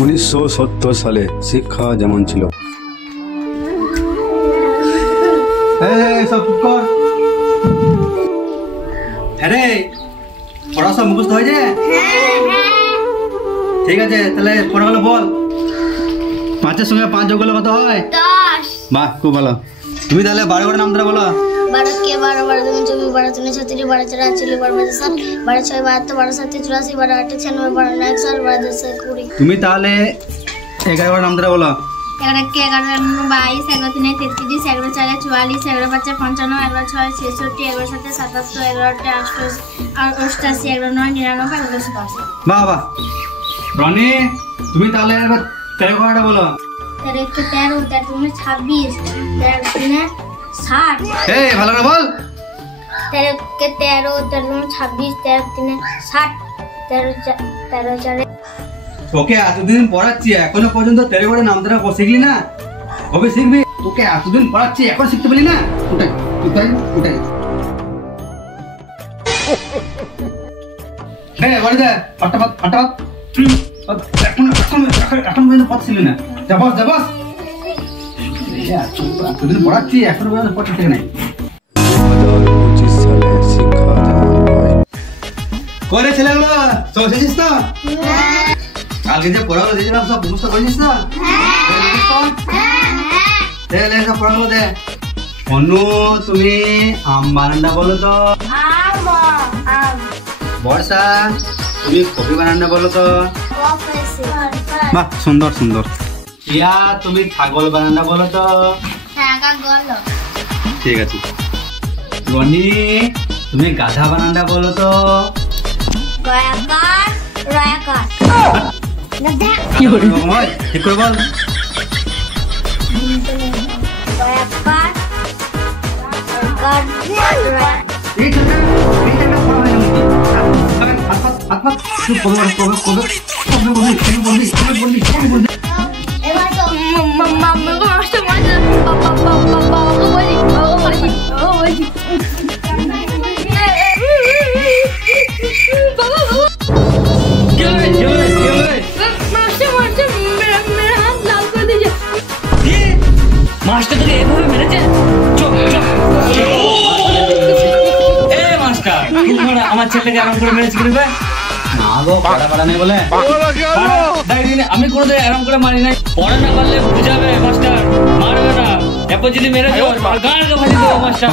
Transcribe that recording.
1970 সালে শিক্ষা যেমন ছিল। পড়া সব মুখস্থ হয়েছে? ঠিক আছে, তাহলে পড়াগুলো বল। 5-এর সঙ্গে 5 যোগ করলে কত হয়? 10। বাহ, খুব ভালো। তুমি তাহলে 12 করে নাম ধরে বলো। 12 কে 12, 12 দুগুণ 24, 12 তিনে 36, 12 চারে 48, 12 পাঁচে 60, 12 ছয় 72, 12 সাতে 84, 12 আটে 96, 12 নয় 100, 12 10 20। তুমি তাহলে 11 করে নাম ধরে বলো। 11 কে 11, 22, 11 তিনে 33, 11 চারে 44, 11 পাঁচে 55, 11 ছয় 66, 11 সাতে 77, 11 আটে 88, 11 নয় 99, 11 10 80। বাহ বাহ। রনি, তুমি তাহলে 13 করে বলো। 13 কে 13, 13 দুগুণে 26, 13 তিনে 60। এই ভালো করে বল। 13 কে 13, 13 দুগুণে 26, 13 তিনে 60, 13 চারে। তোকে এতদিন পড়াচ্ছি, এখনো পর্যন্ত 13 করে নাম ধরে শিখলি না? কবে শিখবি? তোকে এতদিন পড়াচ্ছি, এখন শিখতে পারলি না? ওটাই ওটাই ওটাই। হ্যাঁ, বাড়ি দে। ফটাফট ফটাফট। এখন পর্যন্ত পড়ছিলি না? যা বস, যা বস। এতদিন পড়াচ্ছি, এখনো পর্যন্ত পড়তে থেকে নাই। 2025 সালে শিক্ষা যেমন হয়। করে ছেলেগুলো সব শেষিস তো? কালকে যে পড়াগুলো দিয়েছিলাম সব মুখস্থ করেছিস তো? সব পড়াগুলো দে। অনু, তুমি আম বানানটা বলো তো। বর্ষা, তুমি কফি বানানটা বলো তো। বাহ, সুন্দর সুন্দর। প্রিয়া, তুমি ছাগল বানানটা বলো তো। ঠিক আছে। রনি, তুমি গাধা বানানটা বলো তো। ঠিক করে বল। মাস্টার তোকে এভাবে মেরেছে? মাস্টার, আমার ছেলেকে এরকম করে মেরেছি কিভাবে? না গো, পড়া নেই বলে। আমি কোনোদিন এরকম করে মারি নাই। পড়া না পারলে বুঝাবে মাস্টার, মারবে না। এরপর যদি মেরে যাও গাঁড়কে ভাজি দেবো মাস্টার।